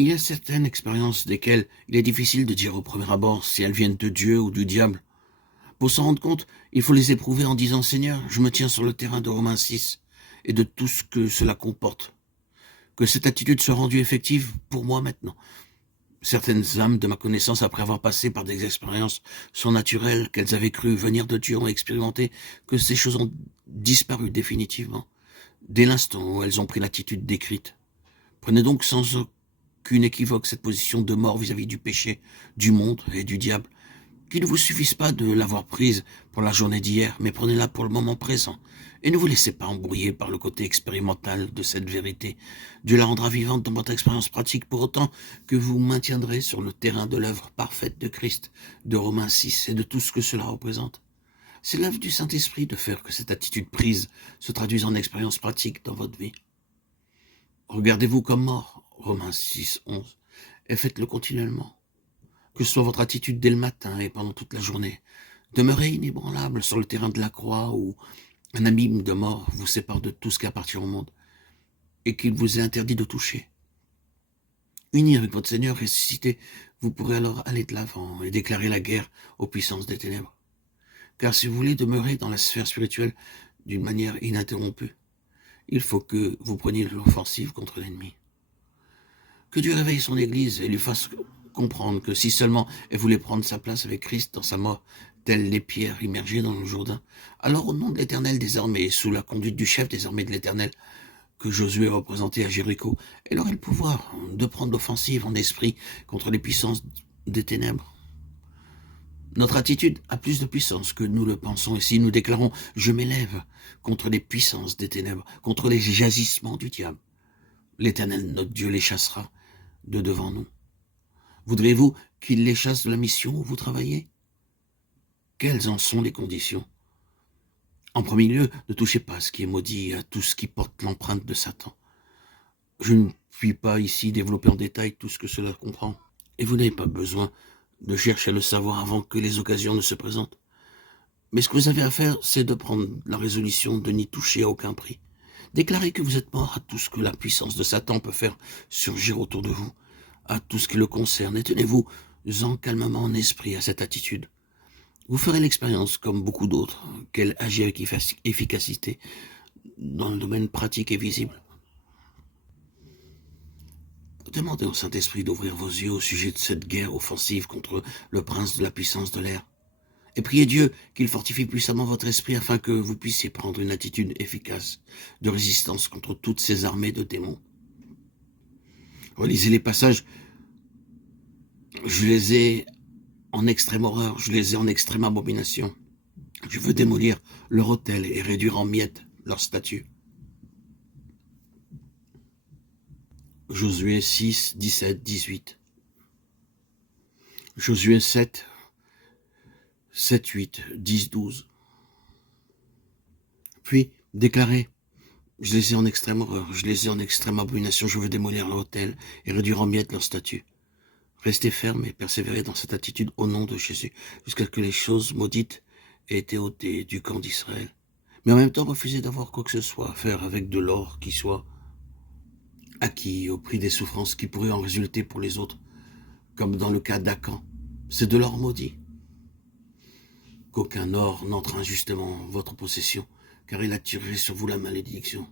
Il y a certaines expériences desquelles il est difficile de dire au premier abord si elles viennent de Dieu ou du diable. Pour s'en rendre compte, il faut les éprouver en disant « Seigneur, je me tiens sur le terrain de Romains 6 et de tout ce que cela comporte. Que cette attitude soit rendue effective pour moi maintenant. » Certaines âmes de ma connaissance, après avoir passé par des expériences surnaturelles qu'elles avaient cru venir de Dieu, ont expérimenté que ces choses ont disparu définitivement, dès l'instant où elles ont pris l'attitude décrite. Prenez donc sans aucune équivoque cette position de mort vis-à-vis du péché, du monde et du diable. Qu'il ne vous suffise pas de l'avoir prise pour la journée d'hier, mais prenez-la pour le moment présent. Et ne vous laissez pas embrouiller par le côté expérimental de cette vérité. Dieu la rendra vivante dans votre expérience pratique pour autant que vous maintiendrez sur le terrain de l'œuvre parfaite de Christ, de Romains 6 et de tout ce que cela représente. C'est l'œuvre du Saint-Esprit de faire que cette attitude prise se traduise en expérience pratique dans votre vie. Regardez-vous comme mort, Romains 6, 11, et faites-le continuellement. Que ce soit votre attitude dès le matin et pendant toute la journée. Demeurez inébranlable sur le terrain de la croix où un abîme de mort vous sépare de tout ce qui appartient au monde et qu'il vous est interdit de toucher. Unis avec votre Seigneur ressuscité, vous pourrez alors aller de l'avant et déclarer la guerre aux puissances des ténèbres. Car si vous voulez demeurer dans la sphère spirituelle d'une manière ininterrompue, il faut que vous preniez l'offensive contre l'ennemi. Que Dieu réveille son Église et lui fasse comprendre que si seulement elle voulait prendre sa place avec Christ dans sa mort, telles les pierres immergées dans le Jourdain, alors au nom de l'Éternel désormais, et sous la conduite du chef des armées de l'Éternel, que Josué représentait à Jéricho, elle aurait le pouvoir de prendre l'offensive en esprit contre les puissances des ténèbres. Notre attitude a plus de puissance que nous le pensons, et si nous déclarons « Je m'élève contre les puissances des ténèbres, contre les jagissements du diable », l'Éternel, notre Dieu, les chassera de devant nous. Voudriez-vous qu'il les chasse de la mission où vous travaillez? Quelles en sont les conditions? En premier lieu, ne touchez pas à ce qui est maudit, à tout ce qui porte l'empreinte de Satan. Je ne puis pas ici développer en détail tout ce que cela comprend, et vous n'avez pas besoin de chercher à le savoir avant que les occasions ne se présentent. Mais ce que vous avez à faire, c'est de prendre la résolution de n'y toucher à aucun prix. Déclarez que vous êtes mort à tout ce que la puissance de Satan peut faire surgir autour de vous, à tout ce qui le concerne, et tenez-vous-en calmement en esprit à cette attitude. Vous ferez l'expérience, comme beaucoup d'autres, qu'elle agit avec efficacité dans le domaine pratique et visible. Demandez au Saint-Esprit d'ouvrir vos yeux au sujet de cette guerre offensive contre le prince de la puissance de l'air. Et priez Dieu qu'il fortifie puissamment votre esprit afin que vous puissiez prendre une attitude efficace de résistance contre toutes ces armées de démons. Relisez les passages. Je les ai en extrême horreur, je les ai en extrême abomination. Je veux démolir leur autel et réduire en miettes leur statue. Josué 6, 17, 18. Josué 7, 7, 8, 10, 12. Puis, déclarez, je les ai en extrême horreur, je les ai en extrême abomination, je veux démolir leur autel et réduire en miettes leur statue. Restez ferme et persévérez dans cette attitude au nom de Jésus, jusqu'à ce que les choses maudites aient été ôtées du camp d'Israël. Mais en même temps, refusez d'avoir quoi que ce soit à faire avec de l'or qui soit acquis au prix des souffrances qui pourraient en résulter pour les autres, comme dans le cas d'Acan. C'est de l'or maudit. Qu'aucun or n'entre injustement en votre possession, car il a tiré sur vous la malédiction.